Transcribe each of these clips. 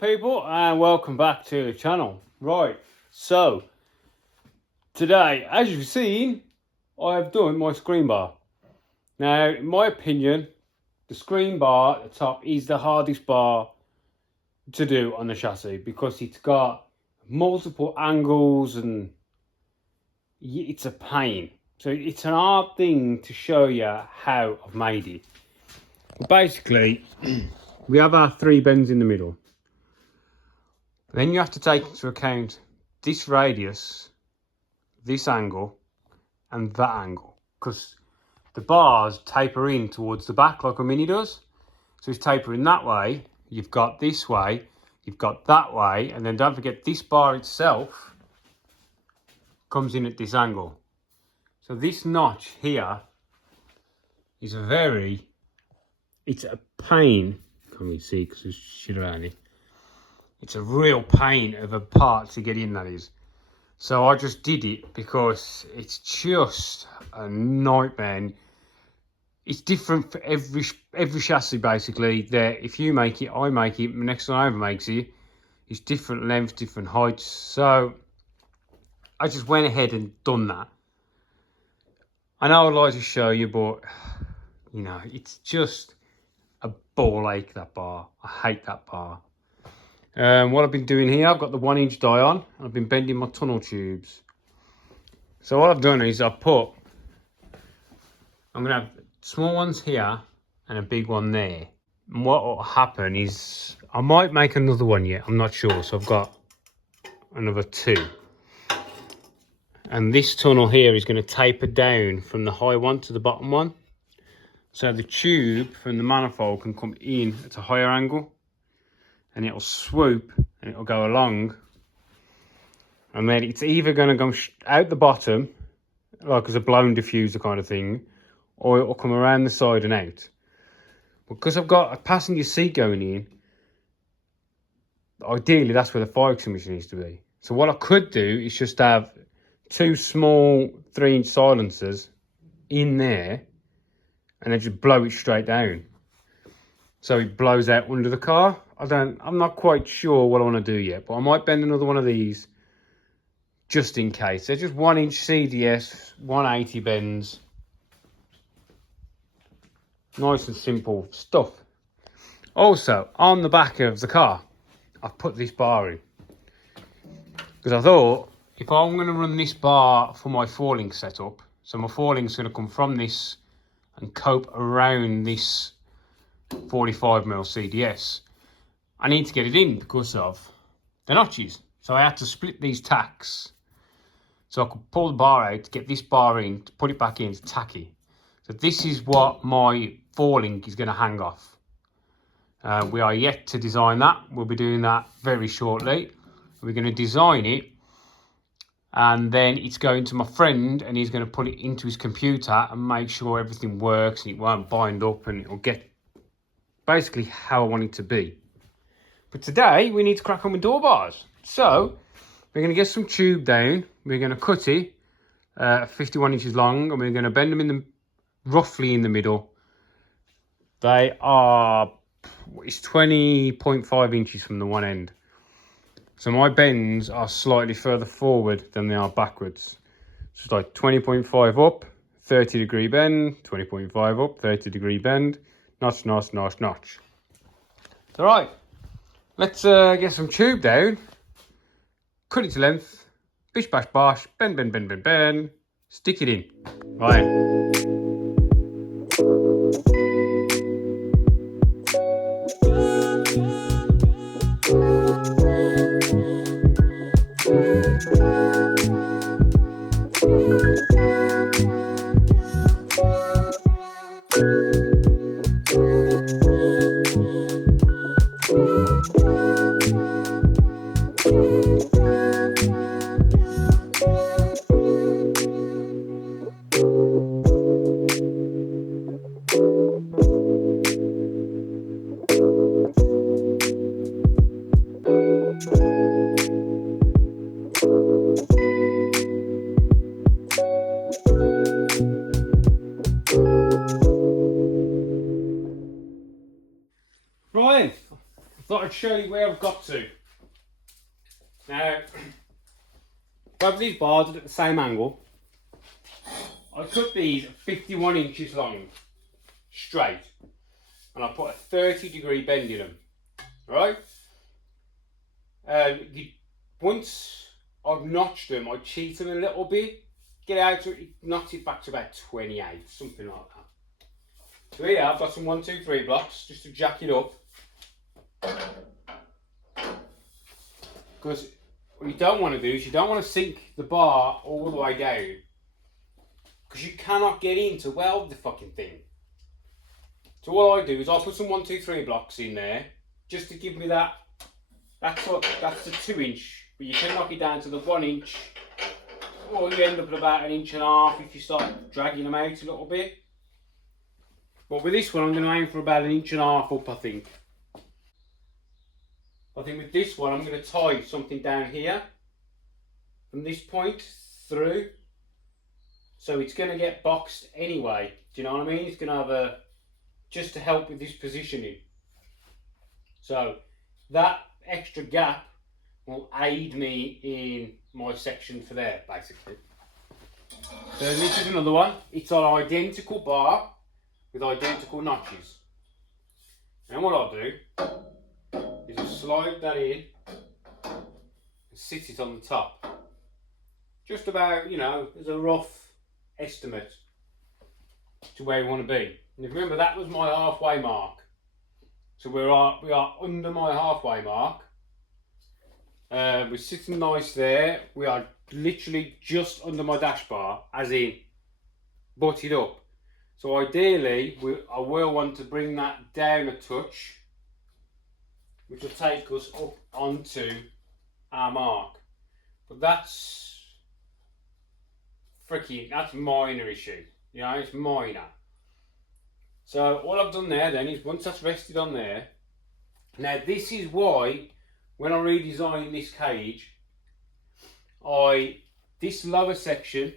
up, people, and welcome back to the channel. Right, so today, as you've seen, I have done my screen bar. Now, in my opinion, the screen bar at the top is the hardest bar to do on the chassis because it's got multiple angles and it's a pain. So it's an hard thing to show you how I've made it. Basically, we have our 3 bends in the middle. Then you have to take into account this radius, this angle, and that angle, because the bars taper in towards the back like a Mini does. So it's tapering that way, you've got this way, you've got that way, and then don't forget this bar itself comes in at this angle. So this notch here is it's a pain. Can't really see because there's shit around it. It's a real pain of a part to get in, that is. So I just did it because it's just a nightmare. And it's different for every chassis, basically. There, if you make it, I make it. The next one over makes it. It's different lengths, different heights. So I just went ahead and done that. I know I'd like to show you, but you know, it's just a ball ache, that bar. I hate that bar. What I've been doing here, I've got the 1-inch die on, and I've been bending my tunnel tubes. So what I've done is I'm going to have small ones here and a big one there. And what will happen is I might make another one yet, I'm not sure. So I've got another 2. And this tunnel here is going to taper down from the high one to the bottom one. So the tube from the manifold can come in at a higher angle. And it'll swoop and it'll go along, and then it's either going to go out the bottom like as a blown diffuser kind of thing, or it'll come around the side and out. Because I've got a passenger seat going in, ideally that's where the fire extinguisher needs to be. So what I could do is just have 2 small 3-inch silencers in there and then just blow it straight down, so it blows out under the car. I'm not quite sure what I want to do yet, but I might bend another one of these just in case. They're just 1-inch CDS, 180 bends. Nice and simple stuff. Also, on the back of the car, I've put this bar in. Because I thought, if I'm going to run this bar for my four-link setup, so my four-link's going to come from this and cope around this 45mm CDS, I need to get it in because of the notches. So I had to split these tacks so I could pull the bar out to get this bar in, to put it back in to tack it. So this is what my 4-link is going to hang off. We are yet to design that. We'll be doing that very shortly. We're going to design it, and then it's going to my friend, and he's going to put it into his computer and make sure everything works and it won't bind up, and it'll get basically how I want it to be. But today we need to crack on with door bars. So we're going to get some tube down. We're going to cut it 51 inches long, and we're going to bend them roughly in the middle. They are, it's 20.5 inches from the one end. So my bends are slightly further forward than they are backwards. So it's like 20.5 up, 30-degree bend, 20.5 up, 30-degree bend, notch, notch, notch, notch. All right. Let's get some tube down, cut it to length, bish bash bosh, bend, bend, bend, bend, bend, stick it in. Right. to show you where I've got to. Now, both these bars are at the same angle. I took these 51 inches long, straight, and I put a 30-degree bend in them, right? Once I've notched them, I cheat them a little bit, get out to it, notch it back to about 28, something like that. So here I've got some 1, 2, 3 blocks, just to jack it up. Because what you don't want to do is you don't want to sink the bar all the way down, because you cannot get in to weld the fucking thing. So what I do is I put some 1, 2, 3 blocks in there, just to give me that. That's the 2 inch, but you can knock it down to the 1 inch, or you end up at about 1.5 inches if you start dragging them out a little bit. But with this one, I'm going to aim for about 1.5 inches up, I think. I think with this one, I'm going to tie something down here, from this point through, so it's going to get boxed anyway. Do you know what I mean? It's going to have just to help with this positioning. So that extra gap will aid me in my section for there, basically. So this is another one. It's an identical bar with identical notches. And what I'll do is I'll slide that in and sit it on the top. Just about, you know, as a rough estimate to where you want to be. And remember, that was my halfway mark. So we are under my halfway mark. We're sitting nice there. We are literally just under my dash bar, as in butted up. So ideally, I will want to bring that down a touch, which will take us up onto our mark. But that's minor issue. You know, it's minor. So all I've done there then is, once that's rested on there, now this is why when I redesigned this cage, this lower section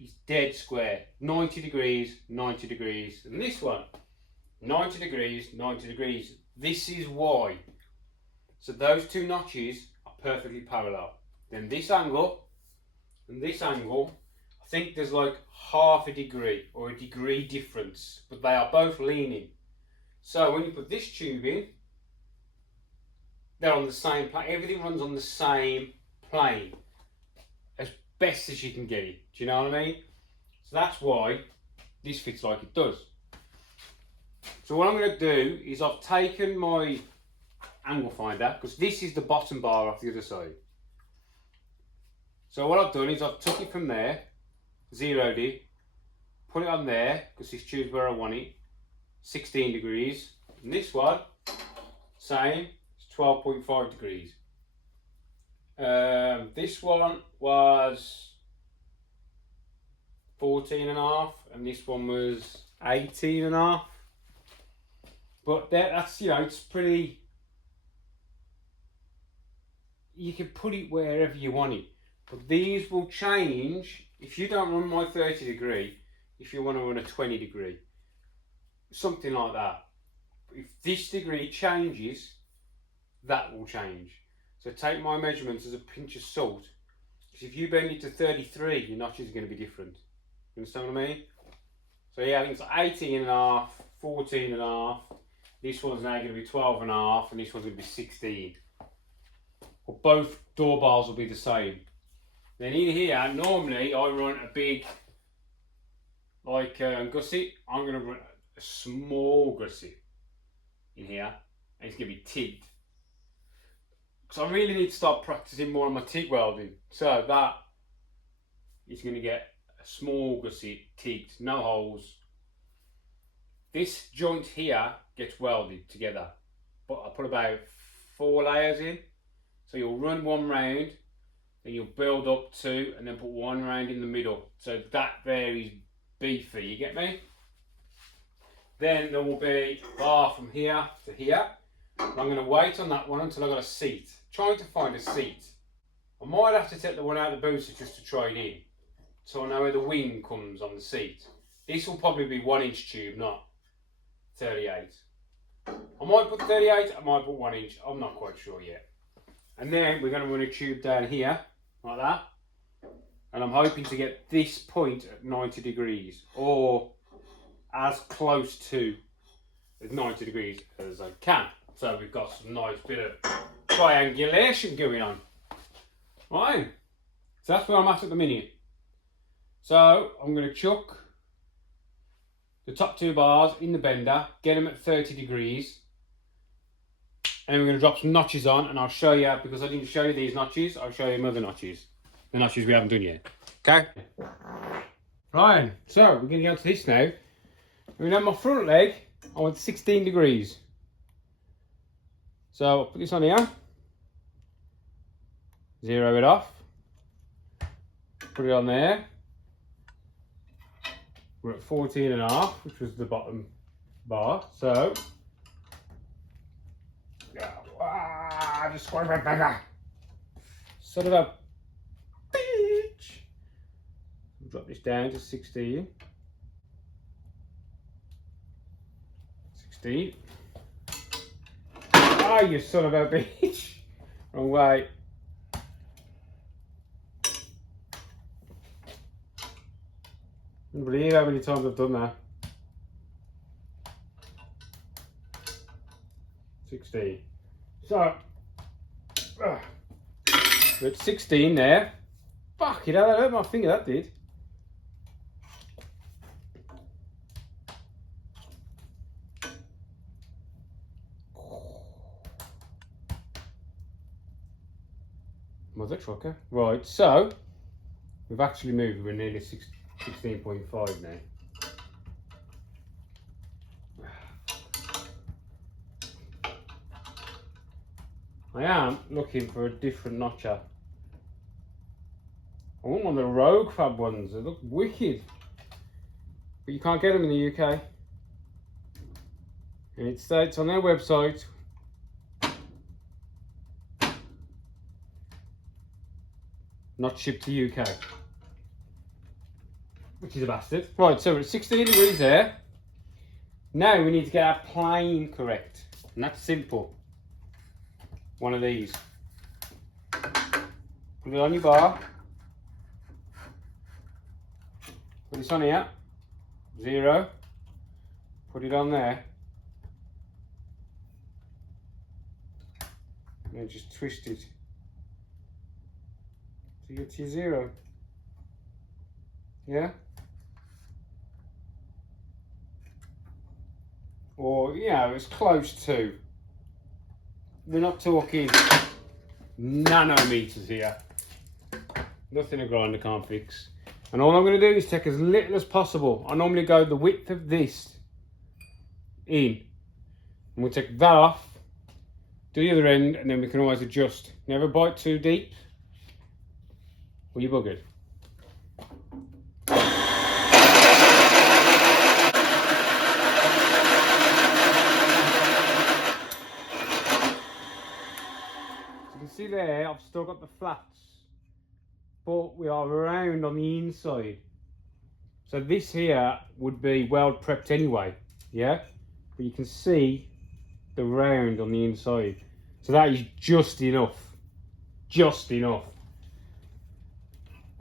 is dead square, 90 degrees, 90 degrees, and this one, 90 degrees, 90 degrees. This is why. So those two notches are perfectly parallel. Then this angle and this angle, I think there's like half a degree or a degree difference, but they are both leaning. So when you put this tube in, they're on the same plane. Everything runs on the same plane as best as you can get it. Do you know what I mean? So that's why this fits like it does. So what I'm going to do is, I've taken my angle finder, because this is the bottom bar off the other side. So what I've done is I've took it from there, zeroed it, put it on there, because this tube's where I want it, 16 degrees. And this one, same, it's 12.5 degrees. This one was 14.5, and this one was 18.5. But that's, you know, it's pretty, you can put it wherever you want it. But these will change if you don't run my 30 degree, if you want to run a 20 degree. Something like that. If this degree changes, that will change. So take my measurements as a pinch of salt. Because if you bend it to 33, your notches are going to be different. You understand what I mean? So yeah, I think it's 18.5, 14.5. This one's now going to be 12.5, and this one's going to be 16. Well, both door bars will be the same. Then in here, normally I run a big, like gusset. I'm going to run a small gusset in here, and it's going to be TIGged. Because I really need to start practicing more on my TIG welding. So that is going to get a small gusset, TIGged, no holes. This joint here gets welded together, but I put about 4 layers in. So you'll run one round, then you'll build up 2, and then put 1 round in the middle. So that there is beefy, you get me? Then there will be a bar from here to here. I'm going to wait on that one until I've got a seat. Trying to find a seat. I might have to take the one out of the booster just to try it in, so I know where the wing comes on the seat. This will probably be 1 inch tube, not 38. I might put 38, I might put 1 inch, I'm not quite sure yet. And then we're going to run a tube down here, like that. And I'm hoping to get this point at 90 degrees, or as close to 90 degrees as I can. So we've got some nice bit of triangulation going on. Right, so that's where I'm at the minute. So I'm going to chuck the top 2 bars in the bender, get them at 30 degrees, and then we're going to drop some notches on, and I'll show you, because I didn't show you these notches, I'll show you other notches. The notches we haven't done yet. Okay? Right, so we're going to go to this now. And on my front leg, I want 16 degrees. So I'll put this on here. Zero it off. Put it on there. We're at 14 and a half, which was the bottom bar. So, just squash my bugger. Son of a bitch. Drop this down to 16. 16. Ah, you son of a bitch. Wrong way. I can't believe how many times I've done that. 16. So, we're at 16 there. Fuck it, that hurt my finger, that did. Mother trucker. Right, so, we've actually moved, we're nearly 16.5 now. I am looking for a different notcher. I want one of the Rogue Fab ones, they look wicked. But you can't get them in the UK. And it states on their website, not shipped to UK. Which is a bastard. Right, so we're at 16 degrees there. Now we need to get our plane correct. And that's simple. One of these. Put it on your bar. Put this on here. 0. Put it on there. And then just twist it to get to your 0. Yeah? Or, you know, it's close to. We're not talking nanometers here. Nothing a grinder can't fix. And all I'm going to do is take as little as possible. I normally go the width of this in. And we'll take that off, do the other end, and then we can always adjust. Never bite too deep, or you're buggered. See there, I've still got the flats, but we are round on the inside. So this here would be weld prepped anyway, yeah? But you can see the round on the inside. So that is just enough. Just enough.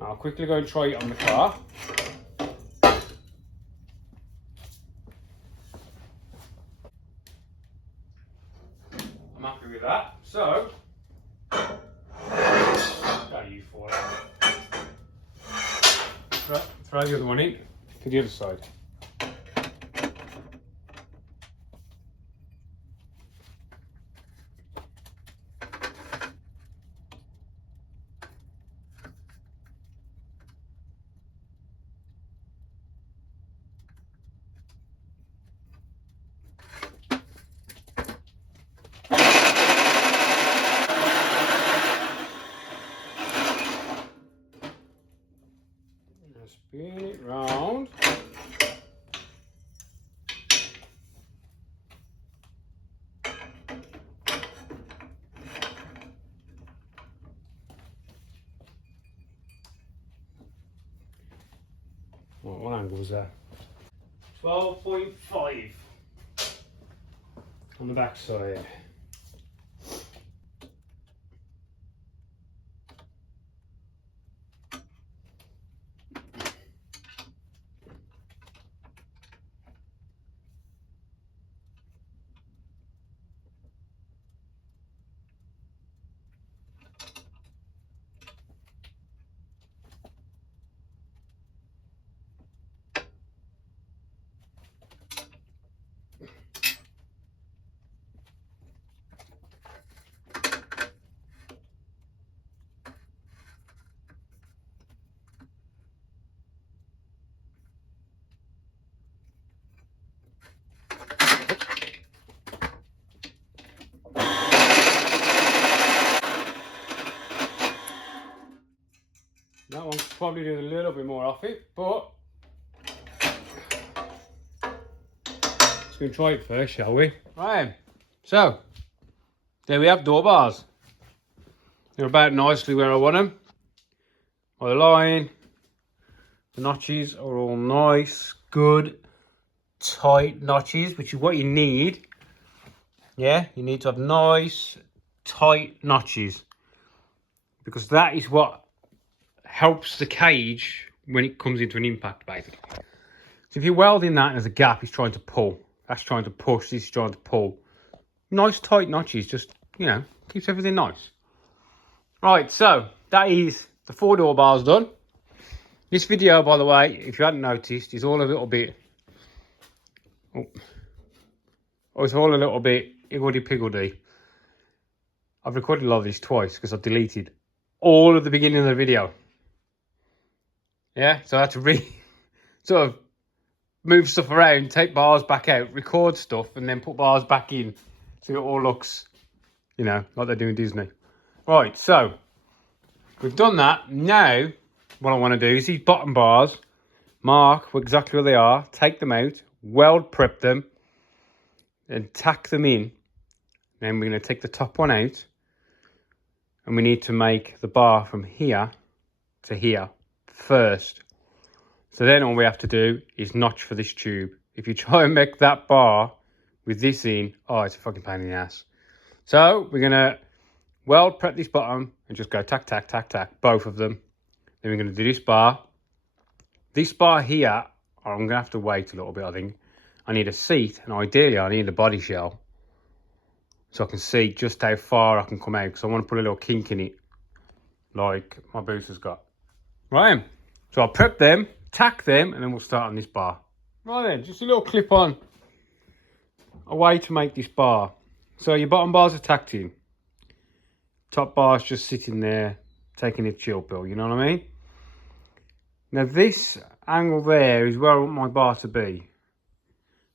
I'll quickly go and try it on the car. I'm happy with that. So, you for it. Throw the other one in to the other side. Spin it round. What angle was that? 12.5. on the back side. That one could probably do a little bit more off it, but let's go and try it first, shall we? Right, so there we have door bars. They're about nicely where I want them. I line, the notches are all nice, good, tight notches, which is what you need. Yeah, you need to have nice, tight notches, because that is what helps the cage when it comes into an impact, basically. So if you're welding that and there's a gap, it's trying to pull. That's trying to push, this is trying to pull. Nice tight notches, just, you know, keeps everything nice. Right, so that is the 4 door bars done. This video, by the way, if you hadn't noticed, is all a little bit... it's all a little bit higgledy-piggledy. I've recorded a lot of this twice because I've deleted all of the beginning of the video. Yeah, so I had to sort of move stuff around, take bars back out, record stuff, and then put bars back in, so it all looks, you know, like they do in Disney. Right, so we've done that. Now, what I want to do is these bottom bars, mark exactly where they are, take them out, weld prep them, and tack them in. Then we're going to take the top one out, and we need to make the bar from here to here first. So then all we have to do is notch for this tube. If you try and make that bar with this in, oh, it's a fucking pain in the ass. So we're going to weld prep this bottom and just go tack, tack, tack, tack, both of them. Then we're going to do this bar. This bar here, I'm going to have to wait a little bit, I think. I need a seat, and ideally I need a body shell, so I can see just how far I can come out, because I want to put a little kink in it, like my boots has got. Right, so I'll prep them, tack them, and then we'll start on this bar. Right then, just a little clip on, a way to make this bar. So your bottom bars are tacked in. Top bar's just sitting there, taking a chill pill, you know what I mean? Now this angle there is where I want my bar to be.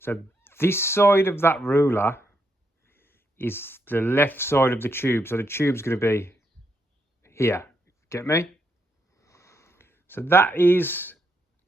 So this side of that ruler is the left side of the tube. So the tube's going to be here. Get me? So that is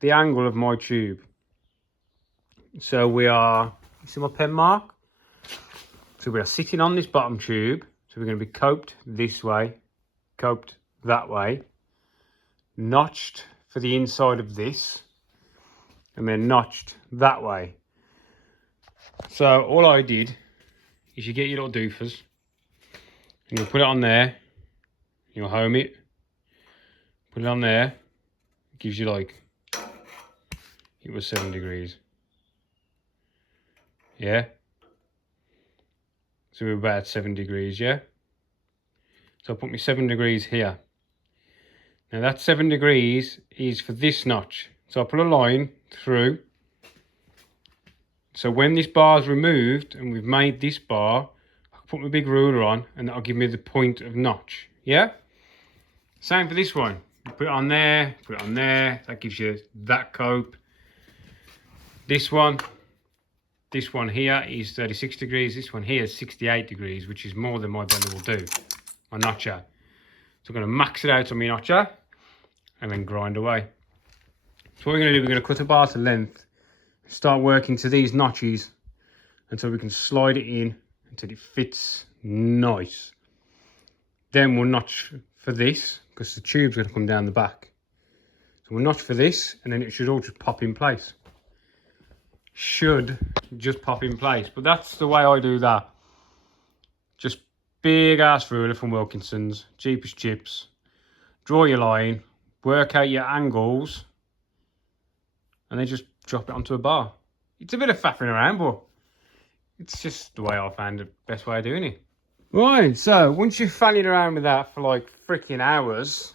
the angle of my tube. So we are, you see my pen mark? So we are sitting on this bottom tube. So we're going to be coped this way, coped that way, notched for the inside of this, and then notched that way. So all I did is you get your little doofers and you'll put it on there, you'll home it, put it on there, it gives you like, it was 7 degrees. Yeah. So we're about 7 degrees, yeah? So I'll put my 7 degrees here. Now that 7 degrees is for this notch. So I'll put a line through. So when this bar is removed and we've made this bar, I can put my big ruler on and that'll give me the point of notch. Yeah? Same for this one. Put it on there, put it on there. That gives you that cope. This one here is 36 degrees. This one here is 68 degrees, which is more than my bender will do, my notcher. So I'm going to max it out on my notcher and then grind away. So what we're going to do, we're going to cut a bar to length, start working to these notches until we can slide it in until it fits nice. Then we'll notch for this because the tube's going to come down the back. So we'll notch for this and then it should all just pop in place. Should just pop in place. But that's the way I do that. Just big ass ruler from Wilkinson's, cheapest chips. Draw your line, work out your angles, and then just drop it onto a bar. It's a bit of faffing around, but it's just the way I found the best way of doing it. Right, so once you're fanning around with that for like freaking hours,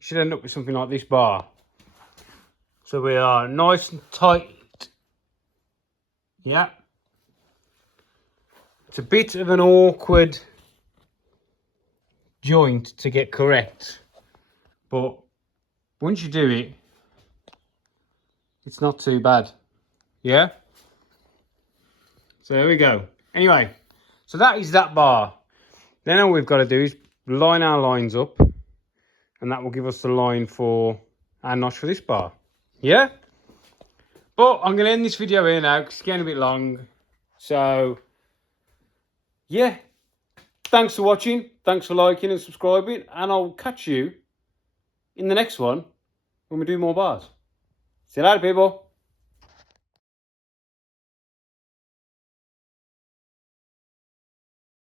you should end up with something like this bar. So we are nice and tight. Yeah. It's a bit of an awkward joint to get correct, but once you do it, it's not too bad. Yeah. So there we go. Anyway, so that is that bar. Then all we've got to do is line our lines up, and that will give us the line for our notch for this bar. Yeah? But I'm going to end this video here now because it's getting a bit long. So, yeah. Thanks for watching. Thanks for liking and subscribing. And I'll catch you in the next one when we do more bars. See you later, people.